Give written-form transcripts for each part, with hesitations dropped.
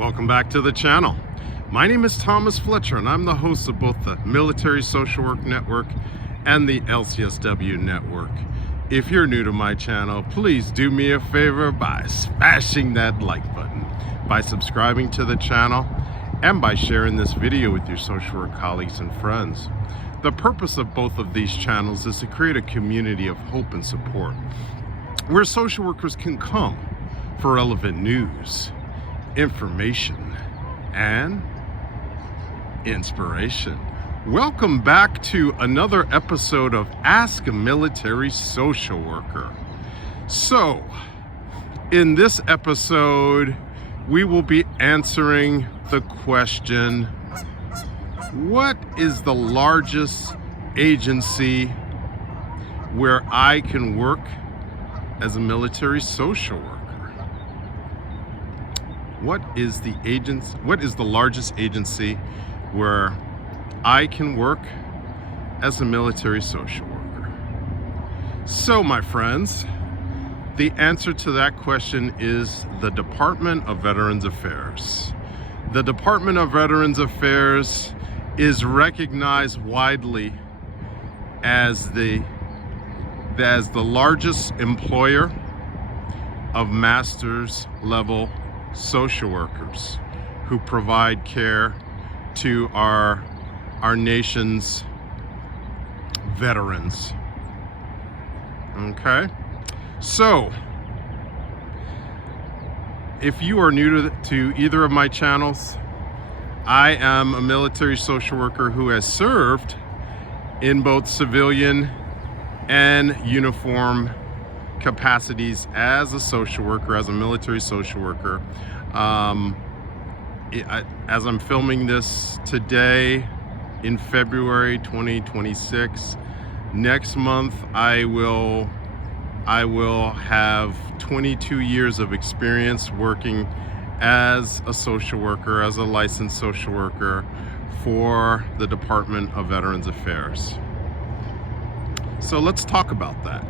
Welcome back to the channel. My name is Thomas Fletcher and I'm the host of both the Military Social Work Network and the LCSW Network. If you're new to my channel, please do me a favor by smashing that like button, by subscribing to the channel, and by sharing this video with your social work colleagues and friends. The purpose of both of these channels is to create a community of hope and support where social workers can come for relevant news, information, and inspiration. Welcome back to another episode of Ask a Military Social Worker. So, in this episode, we will be answering the question, what is the largest agency where I can work as a military social worker? What is the largest agency where I can work as a military social worker? So, my friends, the answer to that question is the Department of Veterans Affairs. The Department of Veterans Affairs is recognized widely as the largest employer of master's level social workers who provide care to our nation's veterans. Okay, so if you are new to either of my channels, I am a military social worker who has served in both civilian and uniform capacities as a social worker, as a military social worker. As I'm filming this today in February 2026, next month I will have 22 years of experience working as a social worker, as a licensed social worker for the Department of Veterans Affairs. So let's talk about that.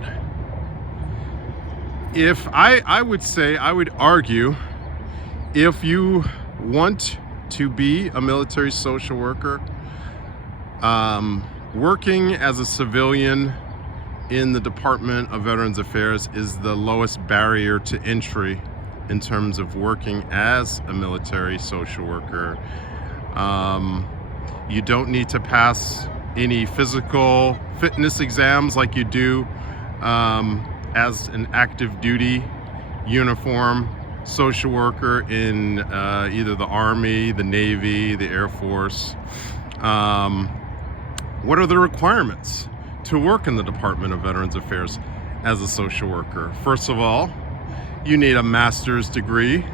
If I would argue, if you want to be a military social worker, working as a civilian in the Department of Veterans Affairs is the lowest barrier to entry in terms of working as a military social worker. You don't need to pass any physical fitness exams like you do as an active duty uniform social worker in either the Army, the Navy, the Air Force. What are the requirements to work in the Department of Veterans Affairs as a social worker? First of all, you need a master's degree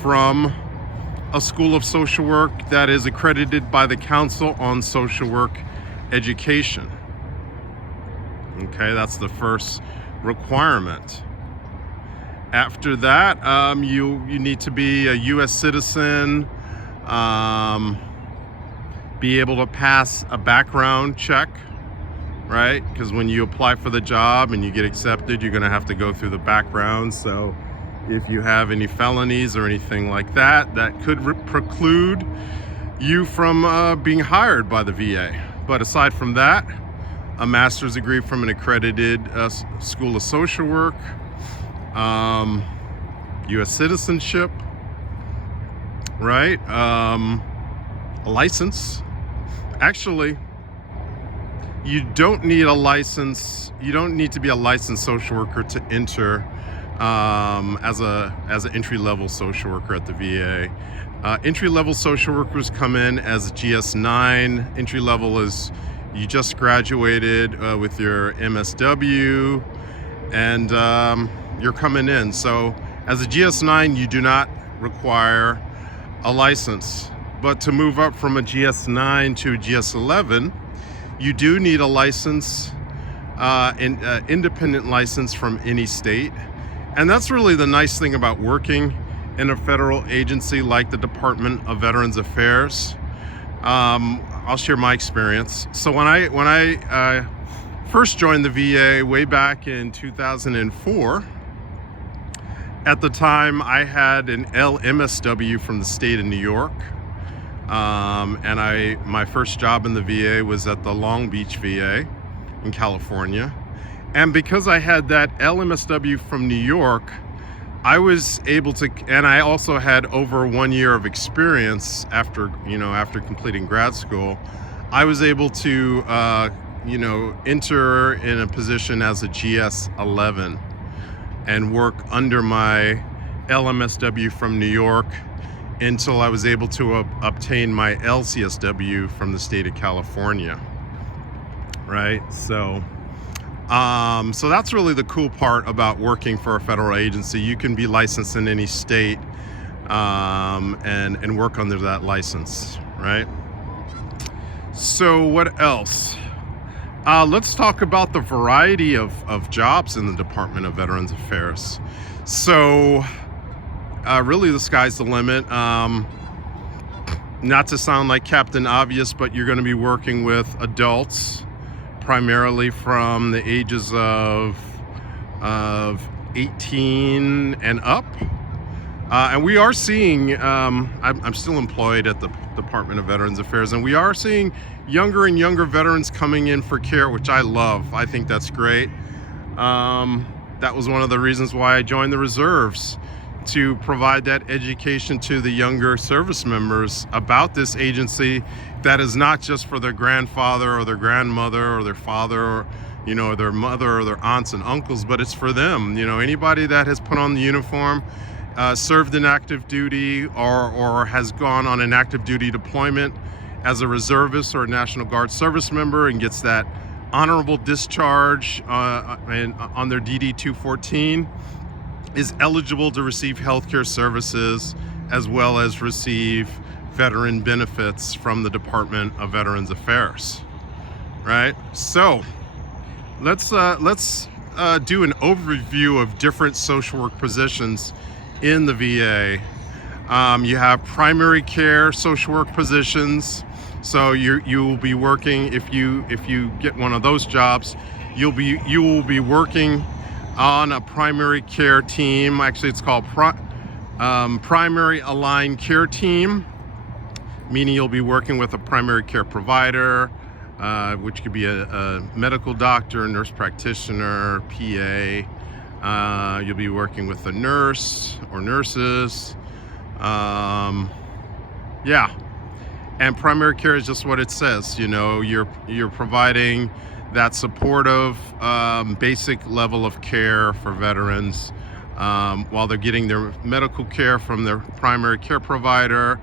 from a school of social work that is accredited by the Council on Social Work Education. Okay, that's the first requirement. After that, you need to be a U.S. citizen, be able to pass a background check, right? Because when you apply for the job and you get accepted, you're going to have to go through the background. So if you have any felonies or anything like that, that could preclude you from being hired by the VA. But aside from that, a master's degree from an accredited school of social work, U.S. citizenship, right? A license. Actually, you don't need a license. You don't need to be a licensed social worker to enter as an entry-level social worker at the VA. Entry-level social workers come in as a GS9. Entry-level is you just graduated with your MSW, and you're coming in. So as a GS9, you do not require a license. But to move up from a GS9 to a GS11, you do need a license, an independent license from any state. And that's really the nice thing about working in a federal agency like the Department of Veterans Affairs. I'll share my experience. So when I first joined the VA way back in 2004, At the time, I had an LMSW from the state of New York. And my first job in the VA was at the Long Beach VA in California. And because I had that LMSW from New York, I was able to, and I also had over 1 year of experience after completing grad school. I was able to, enter in a position as a GS-11 and work under my LMSW from New York until I was able to obtain my LCSW from the state of California, right? So that's really the cool part about working for a federal agency. You can be licensed in any state and work under that license, right? So what else? Let's talk about the variety of jobs in the Department of Veterans Affairs. So really the sky's the limit. Not to sound like Captain Obvious, but you're going to be working with adults, primarily from the ages of 18 and up. And we are seeing, I'm still employed at the Department of Veterans Affairs, and we are seeing younger and younger veterans coming in for care, which I love. I think that's great. That was one of the reasons why I joined the reserves, to provide that education to the younger service members about this agency that is not just for their grandfather or their grandmother or their father or their mother or their aunts and uncles, but it's for them. Anybody that has put on the uniform, served in active duty or has gone on an active duty deployment as a reservist or a National Guard service member and gets that honorable discharge on their DD 214 is eligible to receive healthcare services as well as receive veteran benefits from the Department of Veterans Affairs, right? So let's do an overview of different social work positions in the VA. You have primary care social work positions. So you will be working, if you get one of those jobs, you will be working on a primary care team. Actually, it's called primary aligned care team, meaning you'll be working with a primary care provider, which could be a medical doctor, nurse practitioner, PA. You'll be working with a nurse or nurses. Yeah. And primary care is just what it says. You're providing that supportive, basic level of care for veterans while they're getting their medical care from their primary care provider.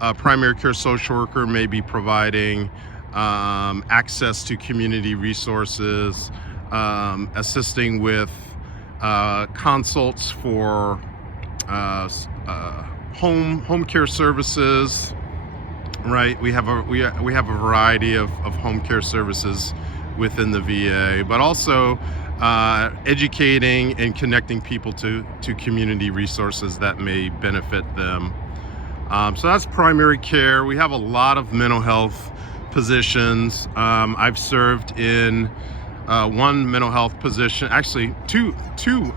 A primary care social worker may be providing access to community resources, assisting with consults for home care services. Right, we have a variety of home care services within the VA, but also educating and connecting people to community resources that may benefit them. So that's primary care. We have a lot of mental health positions. I've served in one mental health position, actually two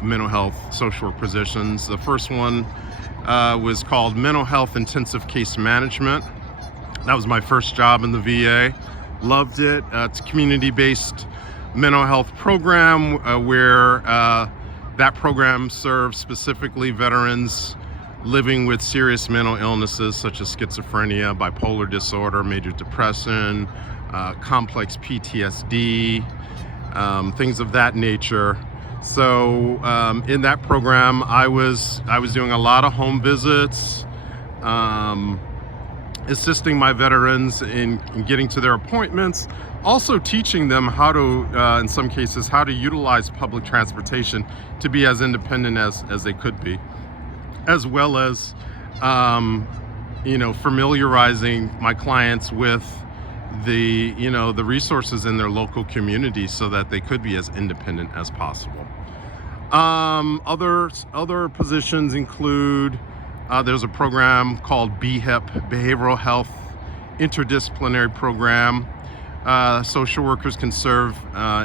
mental health social work positions. The first one was called Mental Health Intensive Case Management. That was my first job in the VA. Loved it. It's a community-based mental health program where that program serves specifically veterans living with serious mental illnesses such as schizophrenia, bipolar disorder, major depression, complex PTSD, things of that nature. So in that program, I was doing a lot of home visits, assisting my veterans in getting to their appointments, also teaching them how to, in some cases, how to utilize public transportation to be as independent as they could be, as well as, familiarizing my clients with the resources in their local community so that they could be as independent as possible. Other positions include, there's a program called BHIP, Behavioral Health Interdisciplinary Program. Social workers can serve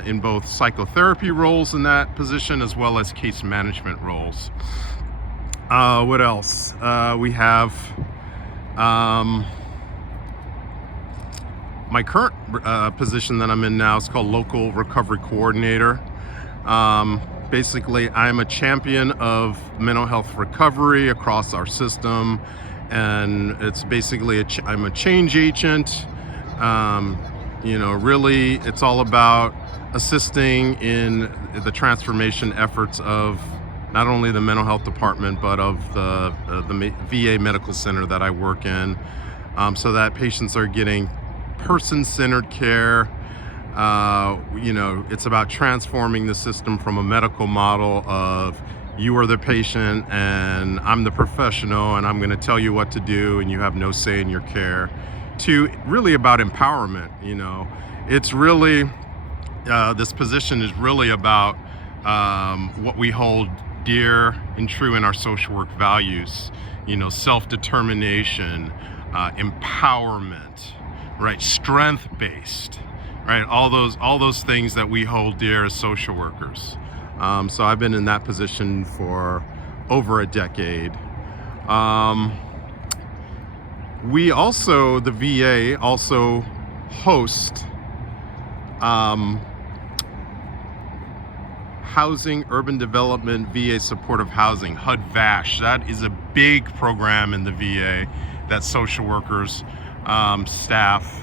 in both psychotherapy roles in that position as well as case management roles. What else? We have my current position that I'm in now is called Local Recovery Coordinator. Basically, I'm a champion of mental health recovery across our system, and it's basically I'm a change agent. Really, it's all about assisting in the transformation efforts of not only the mental health department, but of the VA medical center that I work in, so that patients are getting person-centered care. It's about transforming the system from a medical model of you are the patient and I'm the professional and I'm going to tell you what to do and you have no say in your care, to really about empowerment. It's really this position is really about what we hold dear and true in our social work values, self-determination, empowerment, right, strength-based, right, all those things that we hold dear as social workers. So I've been in that position for over a decade. The VA also host Housing Urban Development VA Supportive Housing, HUD-VASH. That is a big program in the VA that social workers staff.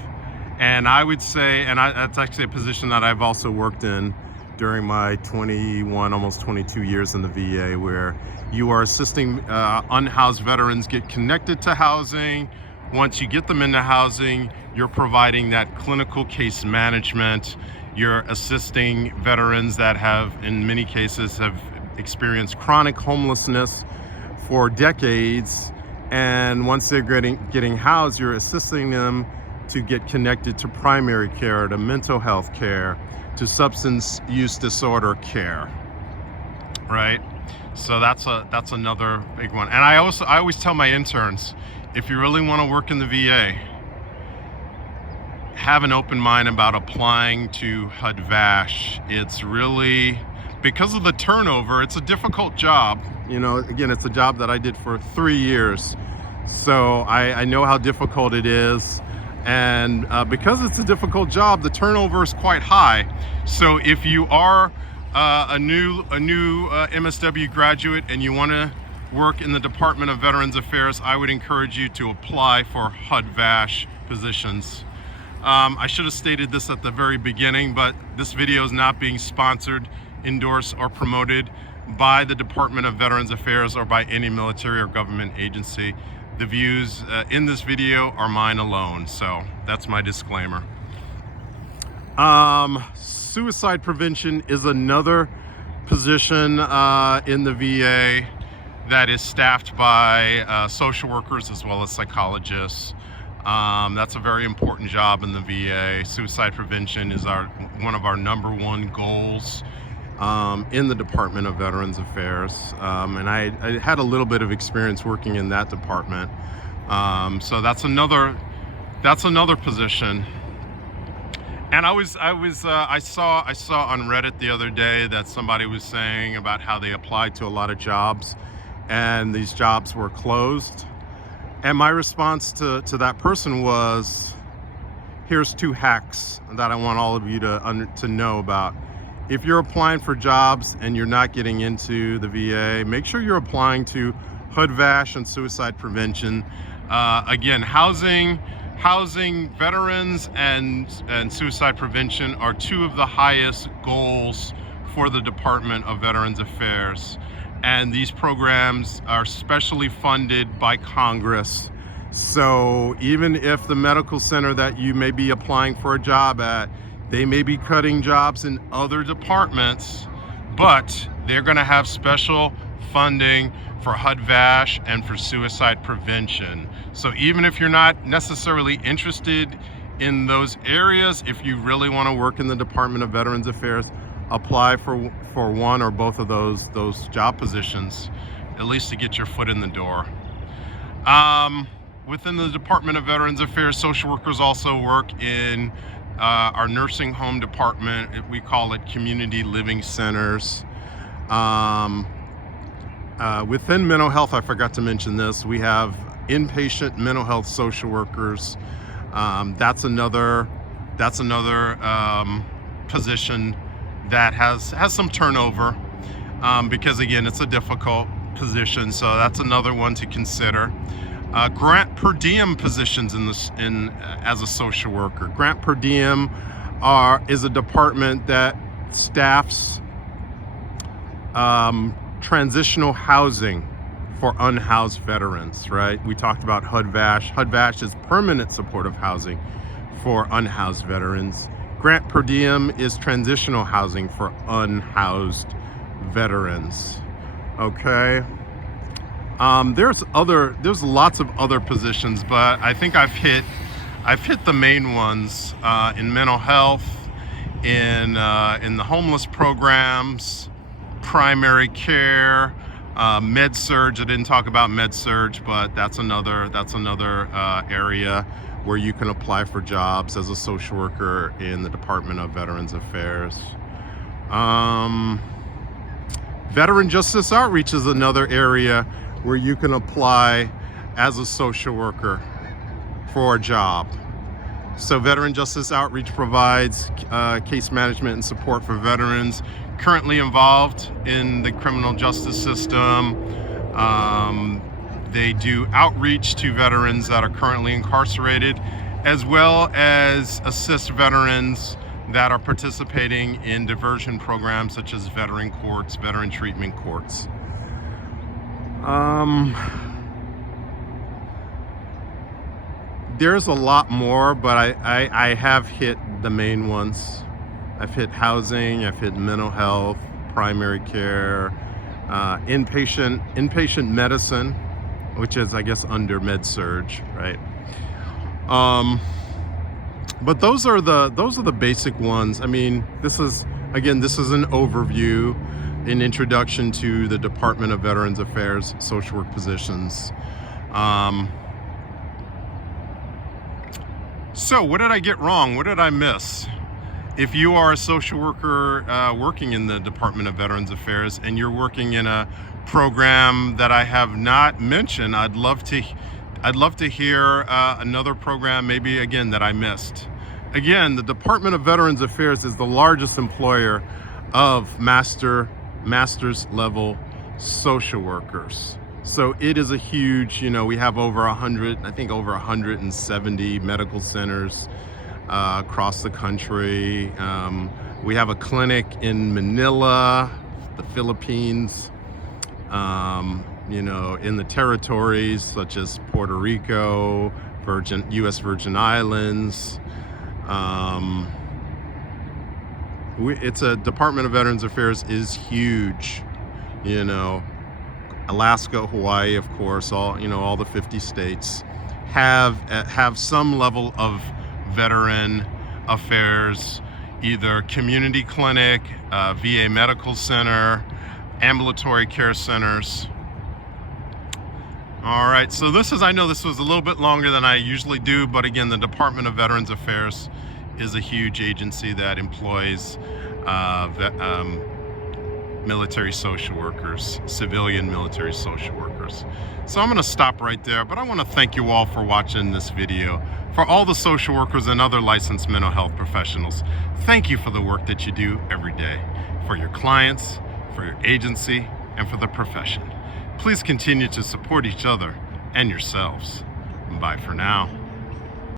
And I would say, that's actually a position that I've also worked in during my 21, almost 22 years in the VA, where you are assisting unhoused veterans get connected to housing. Once you get them into housing, you're providing that clinical case management. You're assisting veterans that have, in many cases, have experienced chronic homelessness for decades. And once they're getting housed, you're assisting them to get connected to primary care, to mental health care, to substance use disorder care, right? So that's another big one. And I always tell my interns, if you really want to work in the VA, have an open mind about applying to HUD-VASH. It's really, because of the turnover, it's a difficult job. Again, it's a job that I did for 3 years. So I know how difficult it is. And because it's a difficult job, the turnover is quite high. So if you are a new MSW graduate and you want to work in the Department of Veterans Affairs, I would encourage you to apply for HUD-VASH positions. I should have stated this at the very beginning, but this video is not being sponsored, endorsed, or promoted by the Department of Veterans Affairs or by any military or government agency. The views in this video are mine alone, so that's my disclaimer. Suicide prevention is another position in the VA that is staffed by social workers as well as psychologists. That's a very important job in the VA. Suicide prevention is one of our #1 goals in the Department of Veterans Affairs, and I had a little bit of experience working in that department. So that's another position. And I saw on Reddit the other day that somebody was saying about how they applied to a lot of jobs and these jobs were closed. And my response to that person was, here's 2 hacks that I want all of you to know about. If you're applying for jobs and you're not getting into the VA, make sure you're applying to HUD-VASH and suicide prevention. Again, housing, veterans, and suicide prevention are 2 of the highest goals for the Department of Veterans Affairs. And these programs are specially funded by Congress. So even if the medical center that you may be applying for a job at, they may be cutting jobs in other departments, but they're going to have special funding for HUD-VASH and for suicide prevention. So even if you're not necessarily interested in those areas, if you really want to work in the Department of Veterans Affairs, apply for one or both of those job positions, at least to get your foot in the door. Within the Department of Veterans Affairs, social workers also work in our nursing home department. We call it community living centers. within mental health, I forgot to mention this, we have inpatient mental health social workers. That's another position that has some turnover, because again, it's a difficult position, so that's another one to consider. Grant per diem positions as a social worker. Grant per diem is a department that staffs transitional housing for unhoused veterans, right? We talked about HUD-VASH. HUD-VASH is permanent supportive housing for unhoused veterans. Grant per diem is transitional housing for unhoused veterans. Okay. There's lots of other positions, but I think I've hit the main ones in mental health, in the homeless programs, primary care, med-surg. I didn't talk about med-surg, but that's another area where you can apply for jobs as a social worker in the Department of Veterans Affairs. Veteran Justice Outreach is another area where you can apply as a social worker for a job. So Veteran Justice Outreach provides case management and support for veterans currently involved in the criminal justice system. They do outreach to veterans that are currently incarcerated, as well as assist veterans that are participating in diversion programs such as veteran courts, veteran treatment courts. There's a lot more, but I have hit the main ones. I've hit housing, I've hit mental health, primary care, inpatient medicine, which is, I guess, under med-surg, right? But those are the basic ones. I mean, this is an overview, an introduction to the Department of Veterans Affairs social work positions. So what did I get wrong? What did I miss? If you are a social worker working in the Department of Veterans Affairs and you're working in a program that I have not mentioned, I'd love to hear another program, maybe again, that I missed. Again, the Department of Veterans Affairs is the largest employer of master's level social workers. So it is a huge, we have over 170 medical centers across the country. We have a clinic in Manila, the Philippines, in the territories such as Puerto Rico, U.S. Virgin Islands. It's a Department of Veterans Affairs is huge, Alaska, Hawaii, of course, all the 50 states have some level of veteran affairs, either community clinic, VA medical center, ambulatory care centers. All right, so I know this was a little bit longer than I usually do, but again, the Department of Veterans Affairs is a huge agency that employs military social workers, civilian military social workers. So I'm going to stop right there, but I want to thank you all for watching this video. For all the social workers and other licensed mental health professionals, thank you for the work that you do every day, for your clients, for your agency, and for the profession. Please continue to support each other and yourselves. Bye for now.